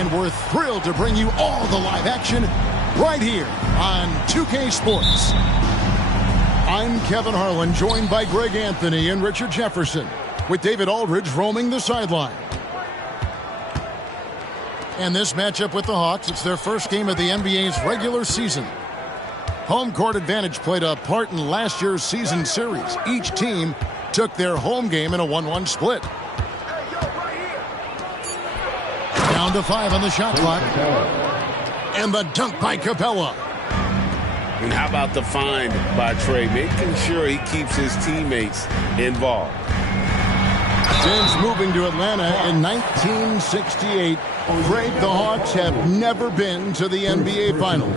And we're thrilled to bring you all the live action right here on 2K Sports. I'm Kevin Harlan, joined by Greg Anthony and Richard Jefferson, with David Aldridge roaming the sideline. And this matchup with the Hawks, it's their first game of the NBA's regular season. Home court advantage played a part in last year's season series. Each team took their home game in a 1-1 split. Down to 5 on the shot clock. And the dunk by Capella. And how about the find by Trey, making sure he keeps his teammates involved. Since moving to Atlanta in 1968, Greg, the Hawks have never been to the NBA Finals.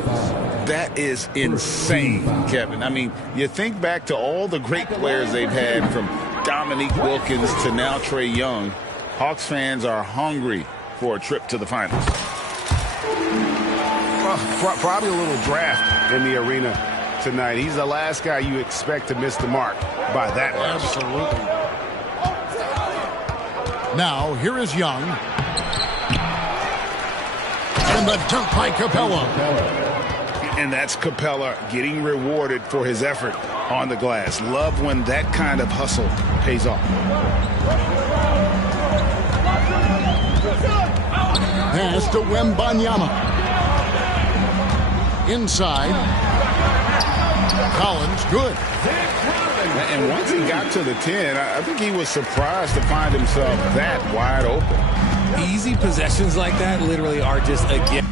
That is insane, Kevin. I mean, you think back to all the great players they've had, from Dominique Wilkins to now Trey Young. Hawks fans are hungry for a trip to the finals. Probably a little draft in the arena tonight. He's the last guy you expect to miss the mark by that much. Absolutely. Now, here is Young. And the dunk by Capella. And that's Capella getting rewarded for his effort on the glass. Love when that kind of hustle pays off. Pass to Wembanyama. Inside. Collins, good. And once he got to the 10, I think he was surprised to find himself that wide open. Easy possessions like that literally are just a gift.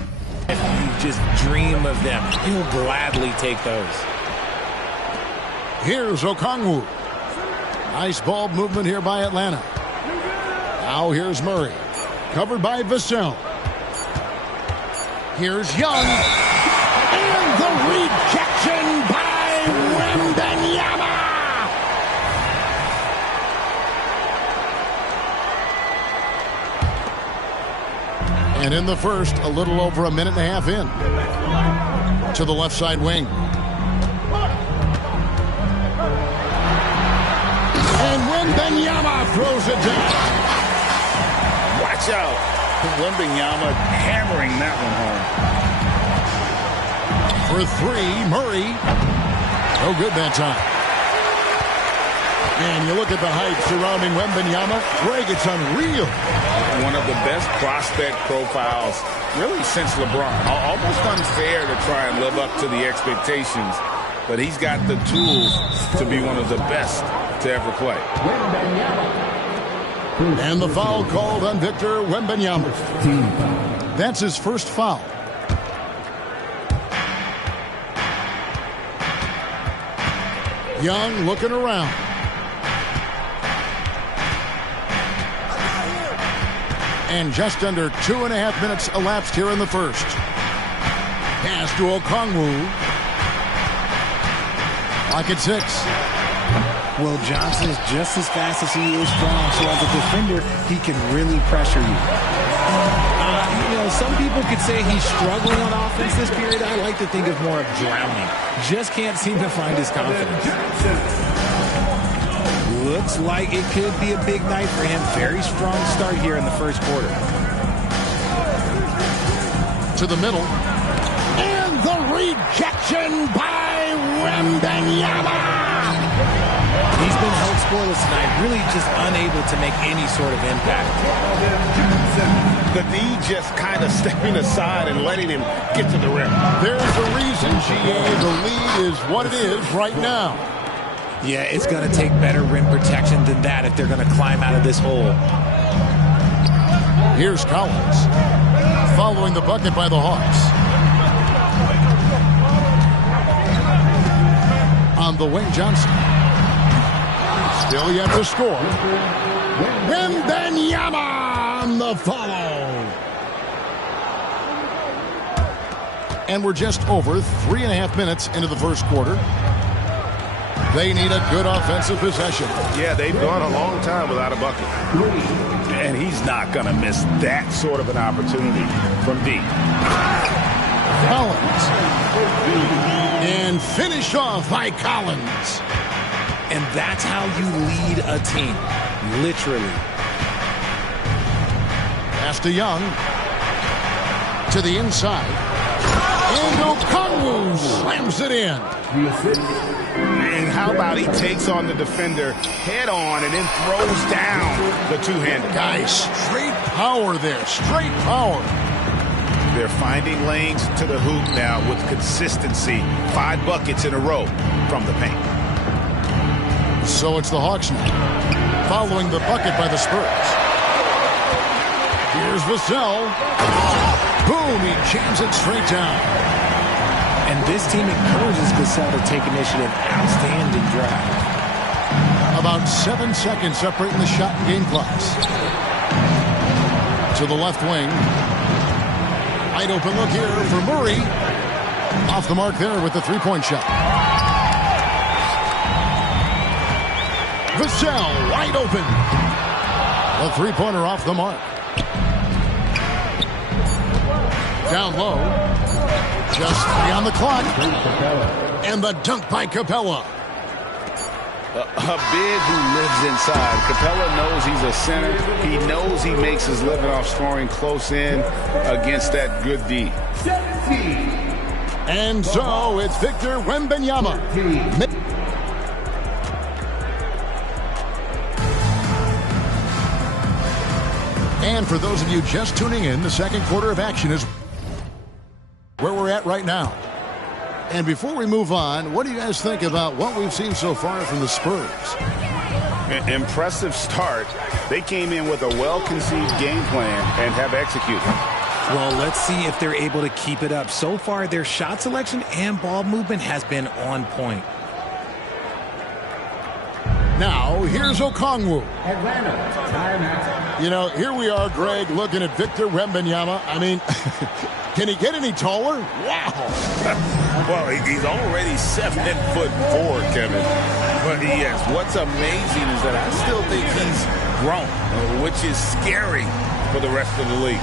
If you just dream of them, he'll gladly take those. Here's Okongwu. Nice ball movement here by Atlanta. Now here's Murray. Covered by Vassell. Here's Young. And the rejection by Wembanyama. And in the first, a little over a minute and a half in. To the left side wing. And Wembanyama throws it down. Watch out. Wembanyama hammering that one home. For 3, Murray. No good that time. And you look at the hype surrounding Wembanyama. Greg, it's unreal. One of the best prospect profiles, really, since LeBron. Almost unfair to try and live up to the expectations, but he's got the tools to be one of the best to ever play. And the foul called on Victor Wembanyama. That's his first foul. Young looking around. And just under 2.5 minutes elapsed here in the first. Pass to Okongwu. Clock at 6. Well, Johnson is just as fast as he is strong, so as a defender, he can really pressure you. Some people could say he's struggling on offense this period. I like to think of more of drowning. Just can't seem to find his confidence. Looks like it could be a big night for him. Very strong start here in the first quarter. To the middle. And the rejection by Wembanyama. He's been held scoreless tonight, really just unable to make any sort of impact. The D just kind of stepping aside and letting him get to the rim. There's a reason, GA. The lead is what it is right now. Yeah, it's going to take better rim protection than that if they're going to climb out of this hole. Here's Collins. Following the bucket by the Hawks. On the wing, Johnson. Still yet to score. Wembanyama on the follow. And we're just over 3.5 minutes into the first quarter. They need a good offensive possession. Yeah, they've gone a long time without a bucket. And he's not going to miss that sort of an opportunity from deep. Collins. And finished off by Collins. And that's how you lead a team. Literally. Pass to Young. To the inside. And Okongwu slams it in. And how about he takes on the defender head on and then throws down the two-hander. Guys, straight power there. Straight power. They're finding lanes to the hoop now with consistency. 5 buckets in a row from the paint. So it's the Hawks now, following the bucket by the Spurs. Here's Vassell. Boom, he jams it straight down. And this team encourages Vassell to take initiative. Outstanding drive. About 7 seconds separating the shot and game clocks. To the left wing. Wide open look here for Murray. Off the mark there with the three-point shot. Vassell wide open. The three-pointer off the mark. Down low. Just 3 on the clock. And the dunk by Capella. A big who lives inside. Capella knows he's a center. He knows he makes his living off scoring close in against that good D. And so it's Victor Wembanyama. And for those of you just tuning in, the second quarter of action is where we're at right now. And before we move on, what do you guys think about what we've seen so far from the Spurs? Impressive start. They came in with a well-conceived game plan and have executed. Well, let's see if they're able to keep it up. So far, their shot selection and ball movement has been on point. Now, here's Okongwu. Atlanta, timeout. You know, here we are, Greg, looking at Victor Wembanyama. I mean, can he get any taller? Wow. Well, he's already 7'4", Kevin. But yes, what's amazing is that I still think he's grown, which is scary for the rest of the league.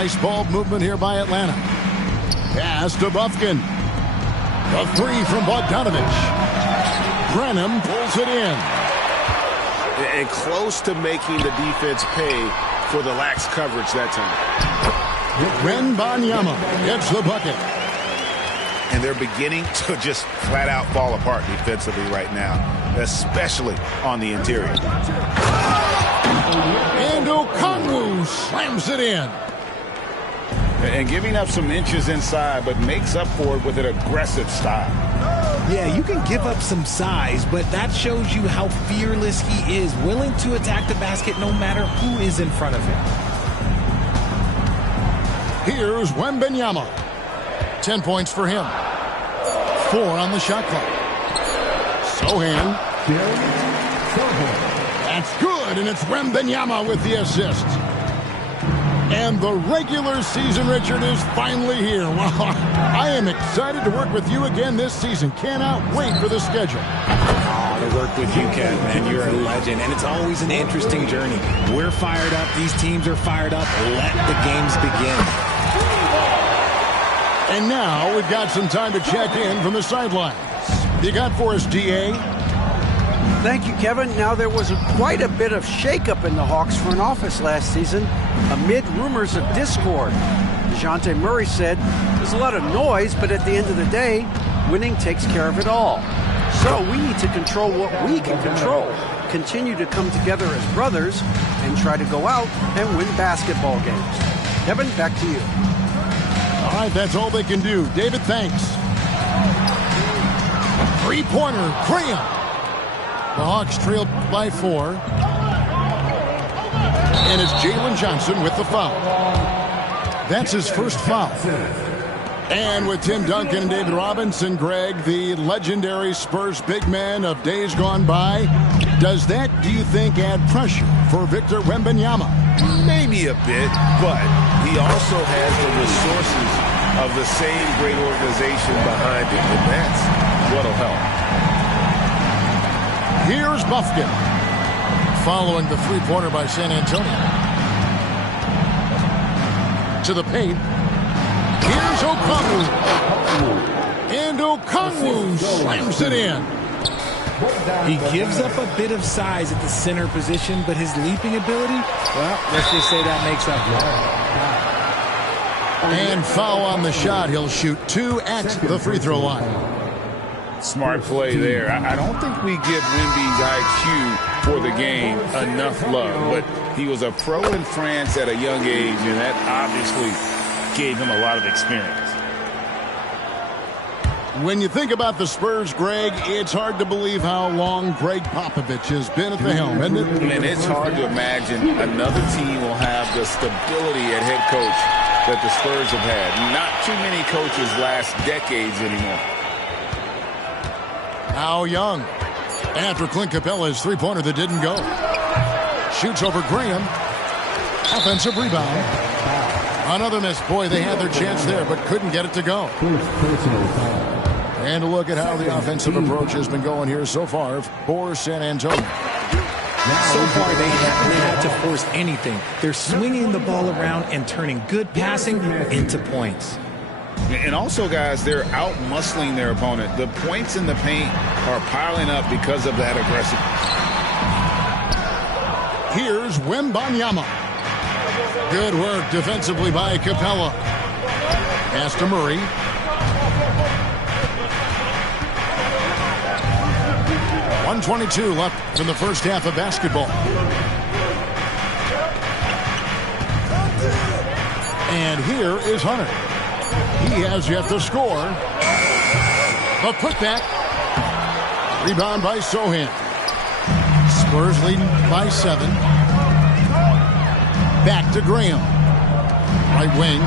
Nice ball movement here by Atlanta. Pass to Bufkin. The three from Bogdanovich. Brenham pulls it in. And close to making the defense pay for the lax coverage that time. Wembanyama gets the bucket. And they're beginning to just flat out fall apart defensively right now, especially on the interior. And Okongwu slams it in. And giving up some inches inside, but makes up for it with an aggressive style. Yeah, you can give up some size, but that shows you how fearless he is, willing to attack the basket no matter who is in front of him. Here's Wembanyama. 10 points for him. 4 on the shot clock. Sohan. That's good, and it's Wembanyama with the assist. And the regular season, Richard, is finally here. Wow, I am excited to work with you again this season. Cannot wait for the schedule. To work with you, Kev, man. You're a legend, and it's always an interesting journey. We're fired up. These teams are fired up. Let the games begin. And now we've got some time to check in from the sidelines. You got for us, DA? Thank you, Kevin. Now, there was quite a bit of shakeup in the Hawks front office last season amid rumors of discord. DeJounte Murray said, there's a lot of noise, but at the end of the day, winning takes care of it all. So we need to control what we can control. Continue to come together as brothers and try to go out and win basketball games. Kevin, back to you. All right, that's all they can do. David, thanks. Three-pointer, Graham. The Hawks trailed by 4. And it's Jalen Johnson with the foul. That's his first foul. And with Tim Duncan and David Robinson, Greg, the legendary Spurs big men of days gone by, does that, do you think, add pressure for Victor Wembanyama? Maybe a bit, but he also has the resources of the same great organization behind him, and that's what'll help. Here's Buffkin, following the three-pointer by San Antonio. To the paint. Here's Okongwu. And Okongwu slams it in. He gives up a bit of size at the center position, but his leaping ability, well, let's just say that makes up for it. And foul on the shot. He'll shoot 2 at the free throw line. Smart play there. I don't think we give Wemby's IQ for the game enough love, but he was a pro in France at a young age, and that obviously gave him a lot of experience. When you think about the Spurs, Greg, it's hard to believe how long Greg Popovich has been at the helm, isn't it? And it's hard to imagine another team will have the stability at head coach that the Spurs have had. Not too many coaches last decades anymore. Now Young, after Clint Capella's three-pointer that didn't go. Shoots over Graham. Offensive rebound. Another miss. Boy, they had their chance there, but couldn't get it to go. And a look at how the offensive approach has been going here so far for San Antonio. So far, they haven't had to force anything. They're swinging the ball around and turning good passing into points. And also, guys, they're out-muscling their opponent. The points in the paint are piling up because of that aggressiveness. Here's Wembanyama. Good work defensively by Capella. Pass to Murray. .122 left in the first half of basketball. And here is Hunter. He has yet to score. The putback. Rebound by Sohan. Spurs leading by 7. Back to Graham. Right wing.